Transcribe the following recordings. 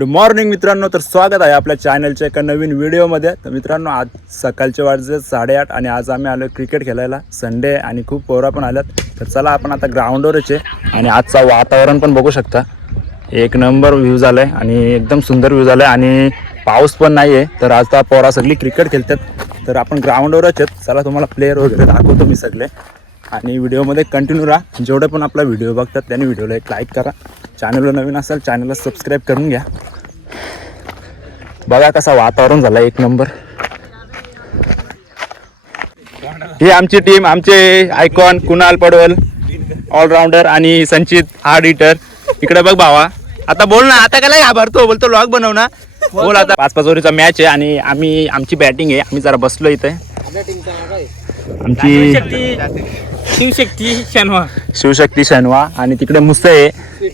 Good morning मित्रांनो, तर स्वागत आहे आपल्या चॅनलच्या एका नवीन व्हिडिओमध्ये. तर मित्रांनो, आज सकाळचे वाजले 8:30 आणि आज आम्ही आलो क्रिकेट खेळायला. संडे आणि खूप पोरा पण आल्यात. तर चला आपण आता ग्राउंडवरच आहे आणि आजचा वातावरण पण बघू शकता. एक नंबर व्ह्यू झाला आहे आणि एकदम सुंदर व्ह्यू झाला आहे आणि पाऊस पण नाही आहे. तर आज तर पोरा सगळी क्रिकेट खेळतात. तर आपण ग्राउंडवरच आहेत. चला तुम्हाला प्लेयर वगैरे दाखवतो मी सगळे आणि व्हिडिओमध्ये कंटिन्यू राहा. जेवढे पण आपला व्हिडिओ बघतात त्यांनी व्हिडिओला एक लाईक करा. चॅनलला नवीन असेल चॅनलला सबस्क्राईब करून घ्या. बघा कसा वातावरण झाला एक नंबर. ही आमची टीम, आमचे आयकॉन कुणाल पडवल ऑलराऊंडर आणि संचित हार्ड हिटर. इकडे बघ भावा, आता बोल ना. आता काय घाबरतो, बोलतो लॉग बनव ना. बोल आता. 5-5 ओव्हरचा मॅच आहे आणि आमची बॅटिंग आहे. आम्ही जरा बसलो इथे. आमची शिवशक्ती शनवा आणि तिकडे मुसे आहे.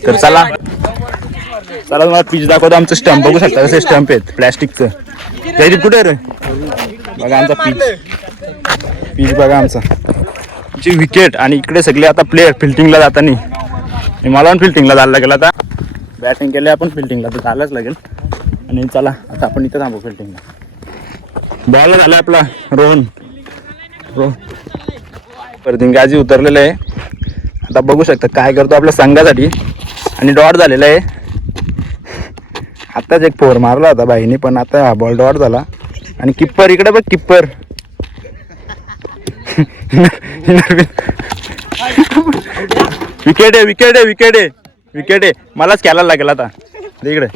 तर चला तुम्हाला पिच दाखवतो. आमचं स्टंप बघू शकता कसे स्टंप आहेत प्लॅस्टिकचं. जयदीप कुठे रे? बघा आमचा पिच बघा आमचा. आमची विकेट आणि इकडे सगळे आता प्लेयर फिल्डिंगला जाताना. मला पण फिल्डिंगला जायला लागेल. आता बॅटिंग केली आपण, फिल्डिंगला तर जायलाच लागेल. आणि चला आता आपण इथं थांबू फिल्डिंगला. बॉल झाला आपला रोहन परदिंगाजी उतरलेलं आहे. आता बघू शकता काय करतो आपल्या संघासाठी. आणि डॉट झालेला आहे. आत्ताच एक फोर मारला होता बाईने, पण आता हा बॉल डॉट झाला. आणि किप्पर इकडे बघ, किप्पर विकेट आहे विकेट आहे विकेट आहे विकेट आहे. मलाच खेळायला लागेल आता. इकडे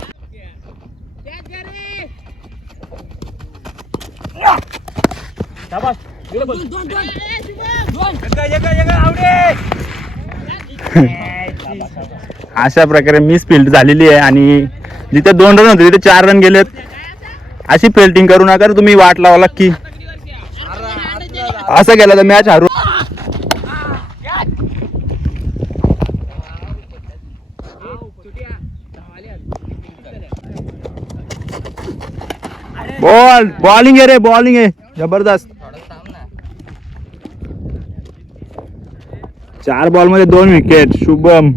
अशा प्रकारे मिस फील्ड झालेली आहे आणि जिथे 2 रन होते तिथे 4 रन गेलेत. अशी फिल्डिंग करू नका तुम्ही. वाट लावाला की असं गेलं तर मॅच हारू. बॉलिंग आहे रे, बॉलिंग आहे जबरदस्त. 4 बॉलमध्ये 2 विकेट. शुभम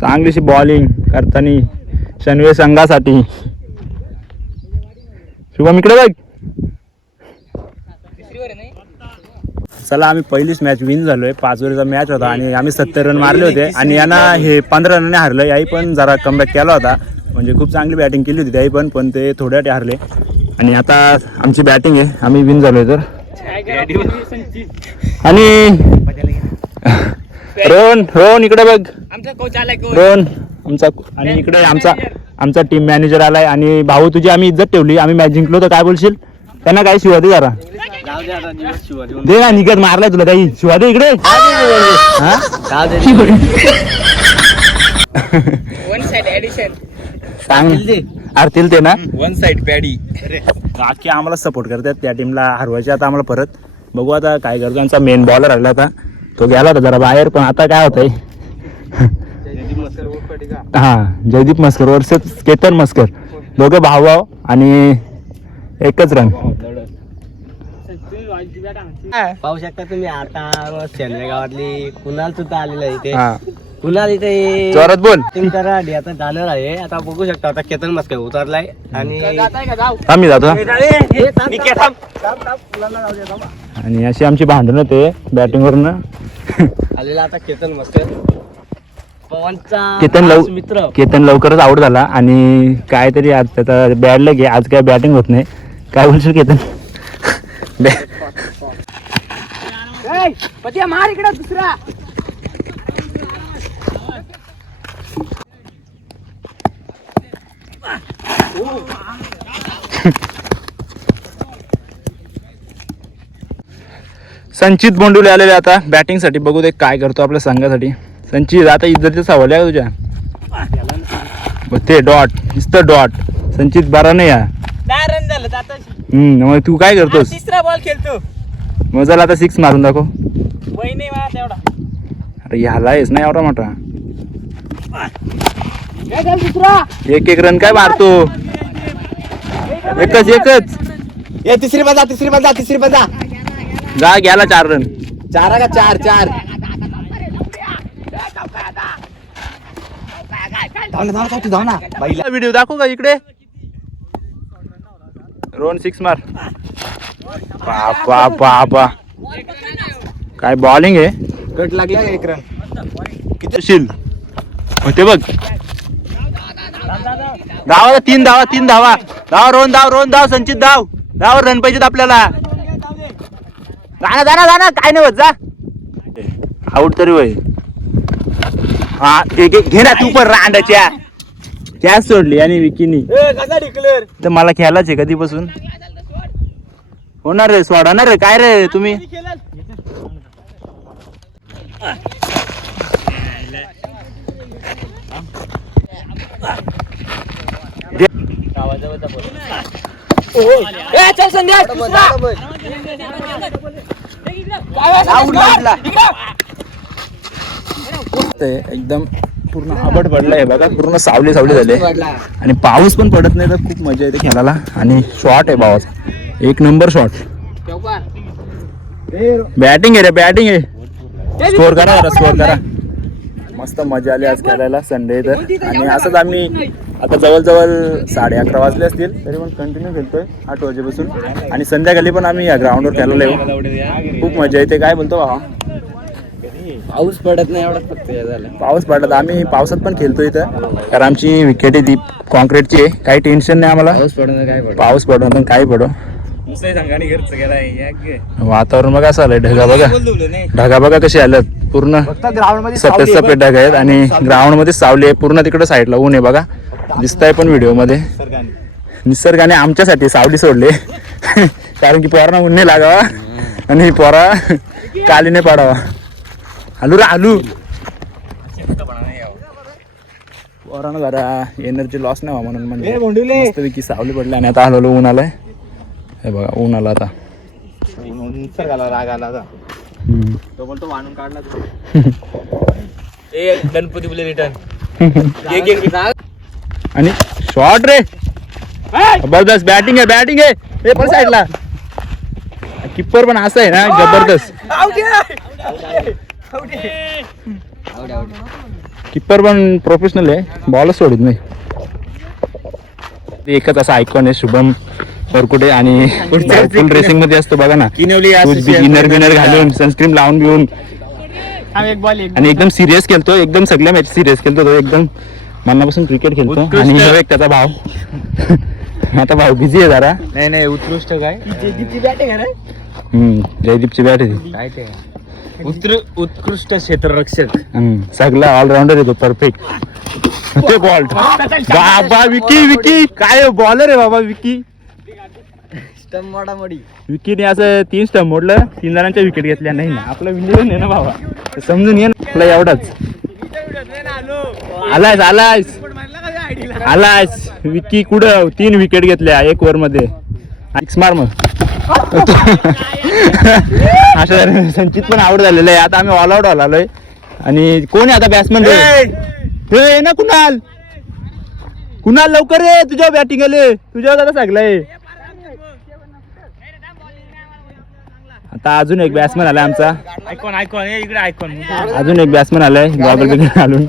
चांगलीशी बॉलिंग करताना शनवे संघासाठी. शुभम इकडे बघ. चला आम्ही पहिलीच मॅच विन झालोय. 5 ओव्हरचा मॅच होता आणि आम्ही 70 रन मारले होते आणि यांना हे 15 रनने हारलं. याही पण जरा कमबॅक केला होता. म्हणजे खूप चांगली बॅटिंग केली होती त्याही पण ते थोड्यासाठी हारले. आणि आता आमची बॅटिंग आहे, आम्ही विन झालोय. तर आणि रोहन इकडे बघ. रोहन आमचा आणि इकडे आमचा टीम मॅनेजर आलाय. आणि भाऊ तुझी आम्ही इज्जत ठेवली, आम्ही मॅच जिंकलो. तर काय बोलशील? त्यांना काय शिवा दे जरा. दे ना, निघत मारलाय तुला काही शिवा दे इकडे. सांग हरतील ते ना. 1 साइड पॅडी. बाकी आम्हाला सपोर्ट करतात, त्या टीमला हरवायचे. आता आम्हाला परत बघू आता काय करतो. आमचा मेन बॉलर आला होता, तो गेला होता जरा बाहेर. पण आता काय होतंय, जयदीप मस्कर वर्सेस केतन मस्कर, दोघे भाऊ आणि एकच रन. पाहू शकता तुम्ही आता शेनवे गावातली कुणाल सुद्धा आलेला आहे इथे. कुणाल इथे जोरात बोल. आता जाणार आहे. आता बघू शकता आता केतन मस्कर उतरलाय आणि आम्ही जातो. आणि अशी आमची भांडण होते बॅटिंग वरनं. आलेला आता केतन मस्कर पवनचा मित्र. केतन लवकरच आउट झाला आणि काहीतरी आज त्याचा बॅड लग आहे. आज काय बॅटिंग होत नाही. काय बोलशील केतन? मार इकडे दुसरा. संचित बोंडुले आलेले आता बॅटिंग साठी. बघू दे काय करतो आपल्या संघासाठी. संचित आता इज्जतीचा सवाल आहे तुझ्या. ते डॉट नुसतं डॉट. संचित बारा नाही या. 10 रन झालं आता. मग तू काय करतोस? तिसरा बॉल खेळतो. मग चला आता 6 मारून दाखव. वय नाही मला तेवढा. अरे ह्याला आहेस ना एवढा मोठा. दुसरा 1 रन काय मारतो. एकच. तिसरी बजा. जा गेला 4 रन. 4 का 4. व्हिडिओ दाखवू का इकडे. रोहन 6 मार. बापा बापा काय बॉलिंग आहे. कट लागला एक रन. किती शील होते बघ. धावा 3 धावा 3 धावा. धाव रोहन धाव संचित धाव रन पाहिजेत आपल्याला. जाना काय नाही होत जा. आउट तरी होय. हा घे ना तू पण रांडाच्या. कॅच सोडली आणि विकीनी. तर मला खेळायच आहे कधीपासून. होणार रे सोडणार रे काय रे तुम्ही. एकदम पूर्ण आबट पडलाय बघा. पूर्ण सावली झाले आणि पाऊस पण पडत नाही तर खूप मजा येते खेळायला. आणि शॉट आहे भावाचा. 1 नंबर शॉट. बॅटिंग आहे रे बॅटिंग आहे. स्कोर करा. मस्त मजा आली आज खेळायला संडे तर. आणि असंच आम्ही आता जवळजवळ 11:30 वाजले असतील तरी पण कंटिन्यू खेळतोय 8 वाजेपासून. आणि संध्याकाळी पण आम्ही या ग्राउंडवर खेळायला येऊ. खूप मजा येते. काय बोलतो भावा. पाऊस पडत नाही एवढं फक्त झालं. पाऊस पडत आम्ही पावसात पण खेळतो इथं. कारण आमची विकेट आहे ती कॉन्क्रीटची आहे. काही टेन्शन नाही आम्हाला. पाऊस पडत काही पडो. वातावरण बघा असं आलंय. ढगा बघा कसे आल्यात. पूर्ण सफेद ढग आहेत आणि ग्राउंड मध्ये सावली आहे. पूर्ण तिकडे साईडला ऊन आहे बघा. दिसतंय पण व्हिडिओ मध्ये. निसर्गाने आमच्यासाठी सावली सोडली. कारण की पोरांना ऊन नाही लागावा आणि पोरा कालीने पाडावा. आलू पोरांना जरा एनर्जी लॉस नाही व्हावा म्हणून म्हणजे मस्तपैकी सावली पडली. आणि आता आलो ऊन आलाय. हे बघा ऊन आला आता. निसर्गाला राग आला आता. तो बोलतो वाणून काढला तू. गणपती बोले रिटर्न. आणि शॉट रे जबरदस्त. बॅटिंग आहे हे पण साईडला. किप्पर पण असं आहे ना जबरदस्त. किप्पर पण प्रोफेशनल आहे. बॉलच सोडत नाही. एकच असा आयकॉन आहे शुभम परकुटे. आणि फुल रेसिंग मध्ये असतो बघा ना. इनर घालून सनस्क्रीन लावून घेऊन आणि एकदम सिरियस खेळतो. एकदम सगळ्या मॅच सिरियस खेळतो तो. एकदम मनापासून क्रिकेट खेळतो. आणि एक त्याचा भाव. आता भाऊ बिझी आहे जरा. नाही उत्कृष्ट काय जयदीपची बॅटिंग आहे. जयदीपची बॅट आहे. उत्कृष्ट क्षेत्ररक्षक. सगळा ऑलराऊंडर आहे तो. परफेक्ट. ते बॉल बाबा विकी काय बॉलर आहे बाबा विकी. विकीने असं 3 स्टंप मोडलं. 3 जणांच्या विकेट घेतल्या नाही ना. आपला विनियन आहे ना बाबा. समजून ये ना आपला एवढाच. आलायस विकी कुठं 3 विकेट घेतल्या 1 ओव्हर मध्ये. मार मग. असं संचित पण आउट झालेलं आहे. आता आम्ही ऑल आउट आलोय. आणि कोण आहे आता बॅट्समन रे ना. कुणाल लवकर रे. तुझ्या बॅटिंग आले. तुझ्यावर आता सगळं. आता अजून एक बॅट्समन आलाय आमचा. अजून एक बॅट्समन आलाय गॉगल बिगल घालून.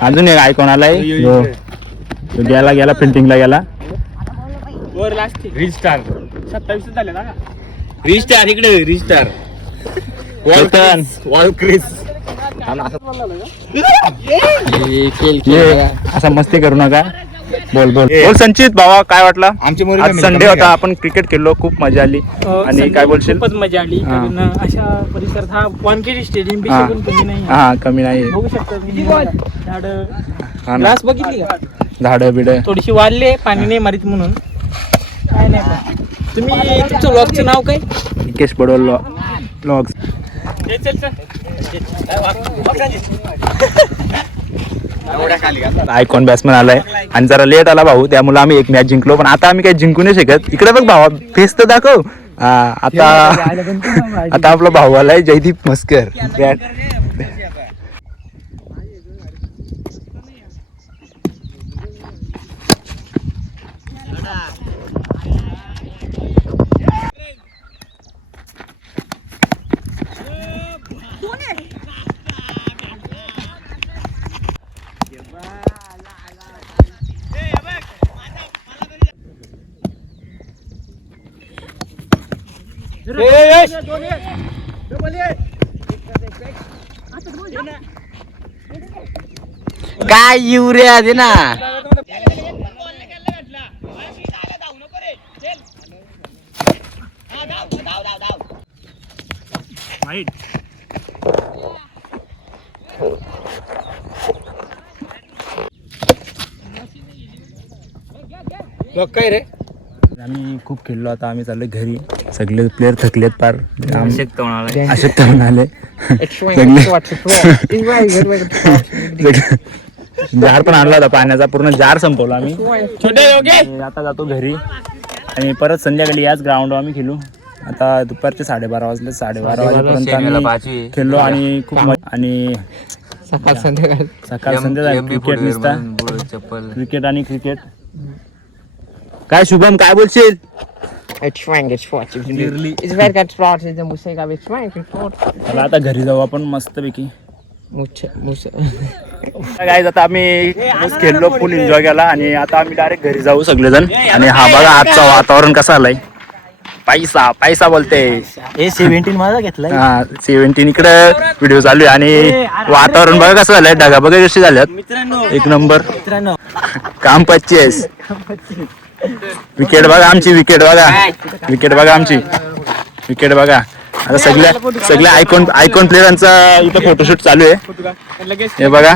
अजून एक आयकॉन आलाय. गेला फिल्डिंगला गेला. रिस्टार 27 झाले ना. रिस्टार इकडे रिस्टार. असं मस्ती करू नका. बोल संचित भावा काय वाटला. आज संडे होता. आपण क्रिकेट खेळलो. खूप मजा आली. आणि काय बोलशील. खूपच मजा आली. कारण अशा परिसरात हा वानखेडे स्टेडियम कमी नाही. कमी नाही. बघू शकता ग्लास बघितली का. झाडं बिड थोडीशी वाढले. पाणी नाही मारित म्हणून काय नाही. तुम्ही तुमचं व्लॉगचं नाव काय. निकेश पडोल व्लॉग्स. आयकॉन बॅट्समन आलाय. आणि जरा लेट आला भाऊ. त्यामुळे आम्ही एक मॅच जिंकलो. पण आता आम्ही काही जिंकू नाही शकत. इकडे बघ भावा फेस तर दाखव. आता आपला भाऊ आलाय जयदीप मस्कर. काय युरिया दे ना. काय रे आम्ही खूप खेळलो. आता आम्ही चाललोय घरी. सगळे प्लेअर थकलेत पार. अशक्त म्हणाला. अशक्त होऊन आले. जार पण आणला होता पाण्याचा, पूर्ण जार संपवला आम्ही. आणि आता जातो घरी आणि परत संध्याकाळी याच ग्राउंडवर आम्ही खेळू. आता दुपारचे 12:30 वाजले. 12:30 वाजेपर्यंत आम्ही खेळलो आणि खूप आणि सकाळ संध्याकाळी क्रिकेट निसता. क्रिकेट आणि क्रिकेट. काय शुभम काय बोलशील? मला आता घरी जाऊ आपण मस्तपैकी. काय आता आम्ही मस्त खेळलो, फुल एन्जॉय केला आणि आता आम्ही डायरेक्ट घरी जाऊ सगळेजण. आणि हा बघा आजचा वातावरण कसं आलंय. पैसा पैसा बोलते. 17 माझा घेतलाय. हा 17 इकडे व्हिडिओ चालू आहे आणि वातावरण बघा कसं झालंय. ढगा बघा कशी झाल्यात. एक नंबर काम 25. विकेट बघा आमची. विकेट बघा आमची. विकेट बघा. आता सगळ्या आयकॉन प्लेयरांचा इथं फोटोशूट चालू आहे. हे बघा